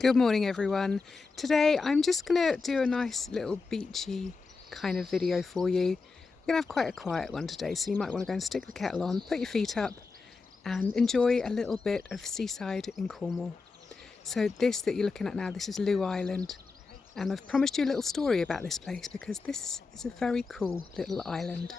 Good morning everyone. Today I'm just going to do a nice little beachy kind of video for you. We're going to have quite a quiet one today, so you might want to go and stick the kettle on, put your feet up and enjoy a little bit of seaside in Cornwall. So this that you're looking at now, this is Looe Island, and I've promised you a little story about this place because this is a very cool little island.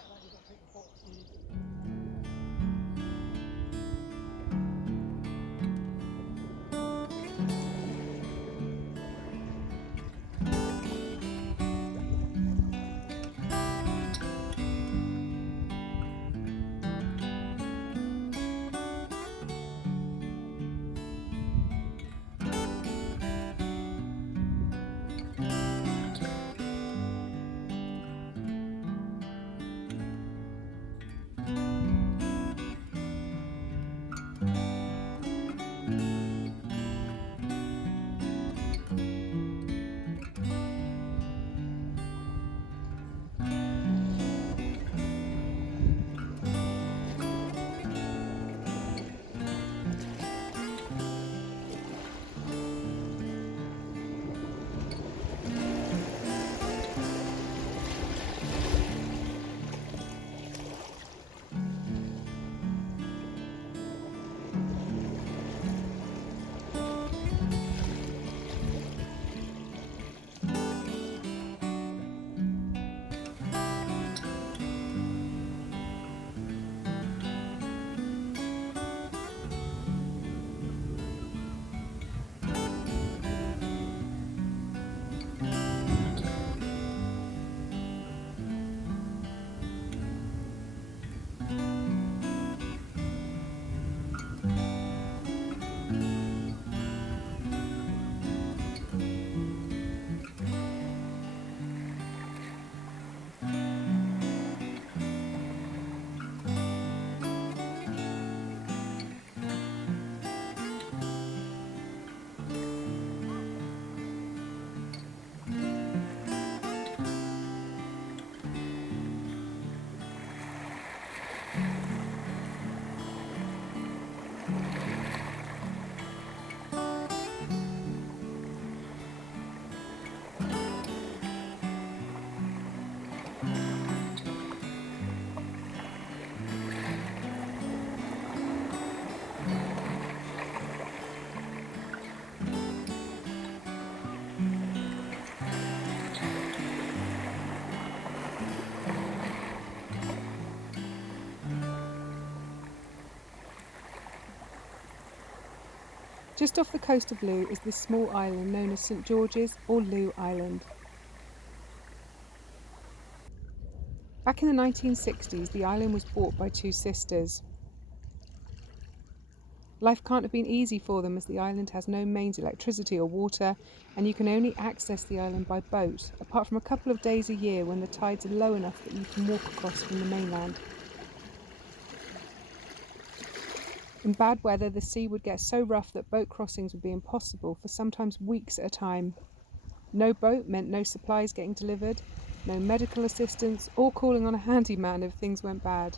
Just off the coast of Looe is this small island known as St George's or Looe Island. Back in the 1960s, the island was bought by two sisters. Life can't have been easy for them as the island has no mains electricity or water, and you can only access the island by boat, apart from a couple of days a year when the tides are low enough that you can walk across from the mainland. In bad weather, the sea would get so rough that boat crossings would be impossible for sometimes weeks at a time. No boat meant no supplies getting delivered, no medical assistance, or calling on a handyman if things went bad.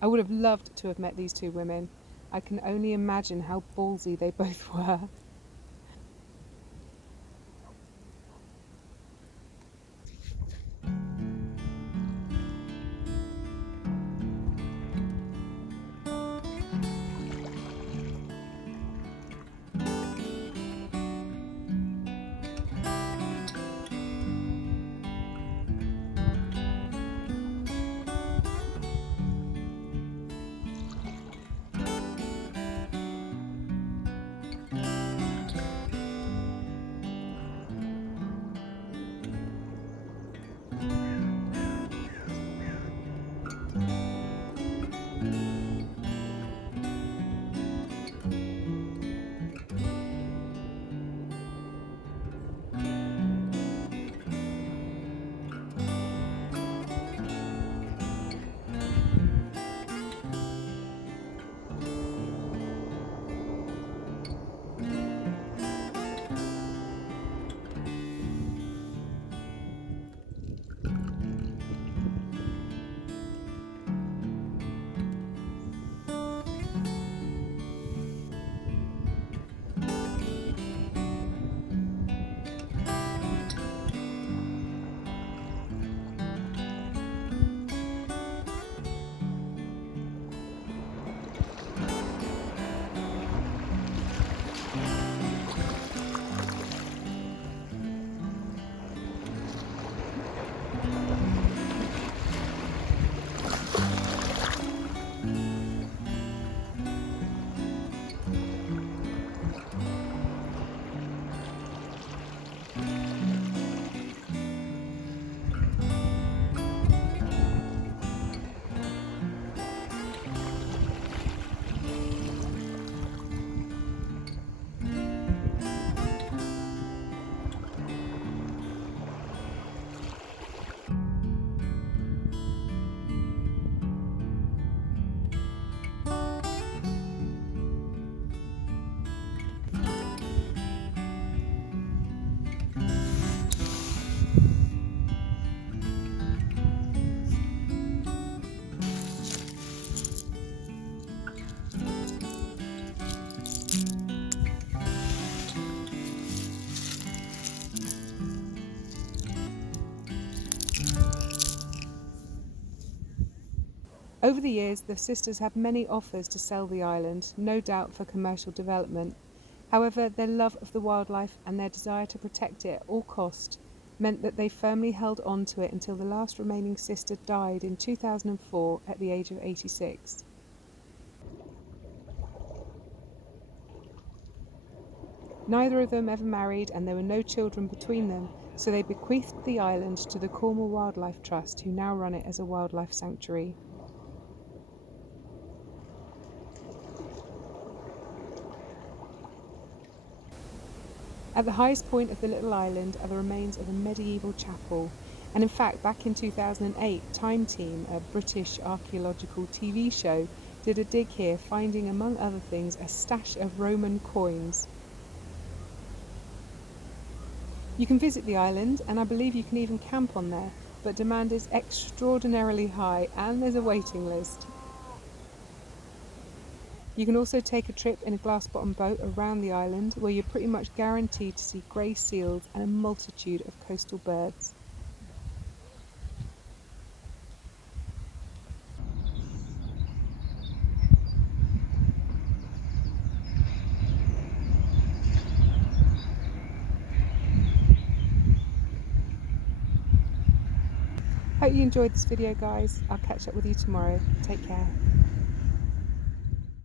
I would have loved to have met these two women. I can only imagine how ballsy they both were. Over the years, the sisters had many offers to sell the island, no doubt for commercial development. However, their love of the wildlife and their desire to protect it at all cost meant that they firmly held on to it until the last remaining sister died in 2004 at the age of 86. Neither of them ever married, and there were no children between them, so they bequeathed the island to the Cornwall Wildlife Trust, who now run it as a wildlife sanctuary. At the highest point of the little island are the remains of a medieval chapel, and in fact back in 2008 Time Team, a British archaeological TV show, did a dig here, finding among other things a stash of Roman coins. You can visit the island, and I believe you can even camp on there, but demand is extraordinarily high and there's a waiting list. You can also take a trip in a glass-bottom boat around the island, where you're pretty much guaranteed to see grey seals and a multitude of coastal birds. Hope you enjoyed this video, guys. I'll catch up with you tomorrow. Take care.